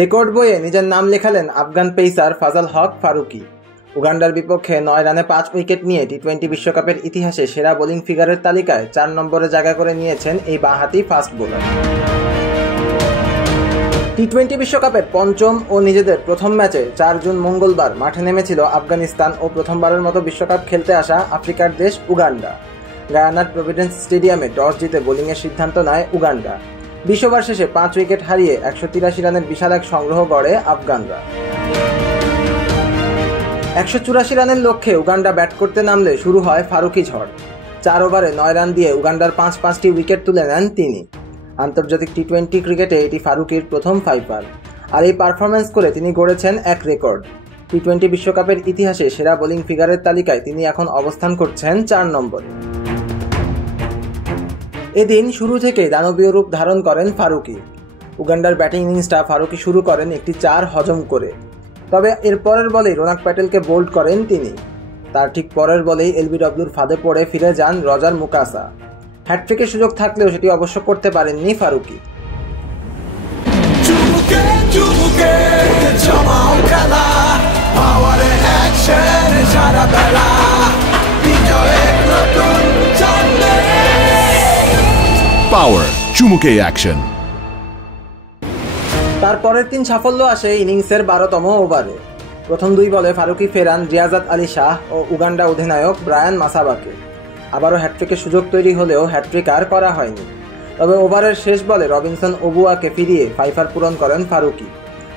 Record বইয়ে নিজের নাম লেখালেন আফগান পেসার ফাজাল হক ফারুকি। উগান্ডার বিপক্ষে 9 রানে 5 উইকেট নিয়ে টি-20 বিশ্বকাপের ইতিহাসে সেরা বোলিং ফিগারের তালিকায় 4 নম্বরে জায়গা করে নিয়েছেন এই বাঁহাতি ফাস্ট বোলার। টি-20 বিশ্বকাপের পঞ্চম ও নিজেদের প্রথম ম্যাচে 4 জুন মঙ্গলবার মাঠে নেমেছিল আফগানিস্তান ও প্রথমবারের মতো বিশ্বকাপ খেলতে আসা আফ্রিকার দেশ উগান্ডা। গায়ানার প্রভিডেন্স স্টেডিয়ামে টস জিতে বোলিংয়ের সিদ্ধান্ত নেয় উগান্ডা। 20 ওভার শেষে 5 উইকেট হারিয়ে 183 রানের বিশাল এক সংগ্রহ গড়ে আফগানরা। 184 রানের লক্ষ্যে উগান্ডা ব্যাট করতে নামলে শুরু হয় ফারুকি ঝড়। 4 ওভারে 9 রান দিয়ে উগান্ডার 5টি উইকেট তুলে নেন তিনি। আন্তর্জাতিক টি-20 ক্রিকেটে এটি ফারুকির প্রথম ফাইফার, আর এই পারফরম্যান্স করে তিনি গড়েছেন এক রেকর্ড। টি-20 বিশ্বকাপের ইতিহাসে সেরা বোলিং ফিগারের তালিকায় তিনি এখন অবস্থান করছেন 4 নম্বরে। এদিন শুরু থেকেই দানবীয় রূপ ধারণ করেন ফারুকি। উগান্ডার ব্যাটিং ইনিংসটা ফারুকি শুরু করেন একটি 4 হজম করে, তবে এর পরের বলেই রোনাক প্যাটেলকে বোল্ড করেন তিনি। তার ঠিক পরের বলেই এলবিডব্লিউর ফাঁদে পড়ে ফিরে যান রজার মুকাসা। হ্যাটট্রিকের সুযোগ থাকলেও সেটি অবশ্য করতে পারেননি ফারুকি। পাওয়ার চুমুকে অ্যাকশন। তারপরের 3 সাফল্য আসে ইনিংসের 12তম ওভারে। প্রথম 2 বলে ফারুকি ফেরান রিয়াজাত আলী শাহ ও উগান্ডা অধিনায়ক ব্রায়ান মাসাবাকে। আবারও হ্যাটট্রিকের সুযোগ তৈরি হলেও হ্যাটট্রিক আর করা হয়নি। তবে ওভারের শেষ বলে রবিনসন ওবুয়াকে ফিরিয়ে ফাইফার পূরণ করেন ফারুকি,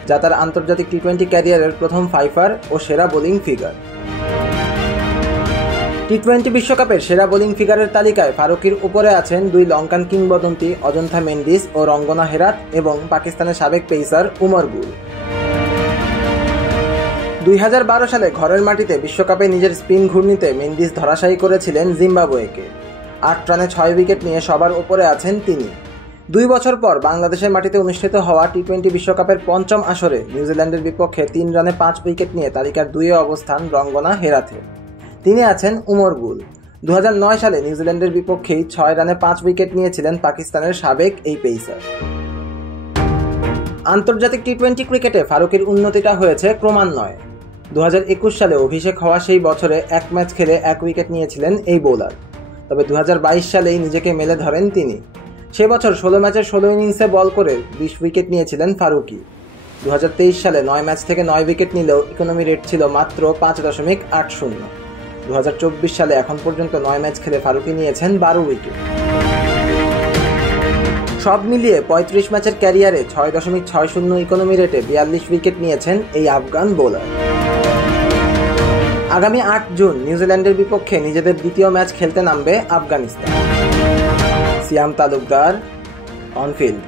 যা তার আন্তর্জাতিক টি-20 ক্যারিয়ারের প্রথম ফাইফার ও সেরা বোলিং ফিগার। টি-20 বিশ্বকাপের সেরা বোলিং ফিগারের তালিকায় ফারুকির উপরে আছেন 2 লঙ্কান কিংবদন্তি অজন্তা মেন্ডিস ও রঙ্গনা হেরাত এবং পাকিস্তানের সাবেক পেসার উমর গুল। 2012 সালে ঘরের মাটিতে বিশ্বকাপে নিজের স্পিন ঘূর্ণিতে মেন্ডিস ধরাশায়ী করেছিলেন জিম্বাবুয়েকে। 8 রানে 6 উইকেট নিয়ে সবার উপরে আছেন তিনি। 2 বছর পর বাংলাদেশের মাটিতে অনুষ্ঠিত হওয়া টি-20 বিশ্বকাপের পঞ্চম আসরে নিউজিল্যান্ডের বিপক্ষে 3 রানে 5 উইকেট নিয়ে তালিকার 2-এ অবস্থান রঙ্গনা হেরাথে। তিনি আছেন উমর গুল। 2009 সালে নিউজিল্যান্ডের বিপক্ষেই 6 রানে 5 উইকেট নিয়েছিলেন পাকিস্তানের সাবেক এই পেসার। আন্তর্জাতিক টি-20 ক্রিকেটে ফারুকির উন্নতিটা হয়েছে ক্রমান্বয়ে। 2021 সালে অভিষেক হওয়া সেই বছরে 1 ম্যাচ খেলে 1 উইকেট নিয়েছিলেন এই বোলার। তবে 2022 সালেই নিজেকে মেলে ধরেন তিনি। সে বছর 16 ম্যাচের 16 ইনিংসে বল করে 20 উইকেট নিয়েছিলেন ফারুকি। 2023 সালে 9 ম্যাচ থেকে 9 উইকেট নিলেও ইকোনমি রেট ছিল মাত্র 5.80। 2024 সালে এখন পর্যন্ত 9 ম্যাচ খেলে ফারুকি নিয়েছেন 12 উইকেট। সব মিলিয়ে 35 ম্যাচের ক্যারিয়ারে 6.60 ইকোনমি রেটে 42 উইকেট নিয়েছেন এই আফগান বোলার। আগামী 8 জুন নিউজিল্যান্ডের বিপক্ষে নিজেদের দ্বিতীয় ম্যাচ খেলতে নামবে আফগানিস্তান। সিয়াম তালুকদার, অনফিল্ড।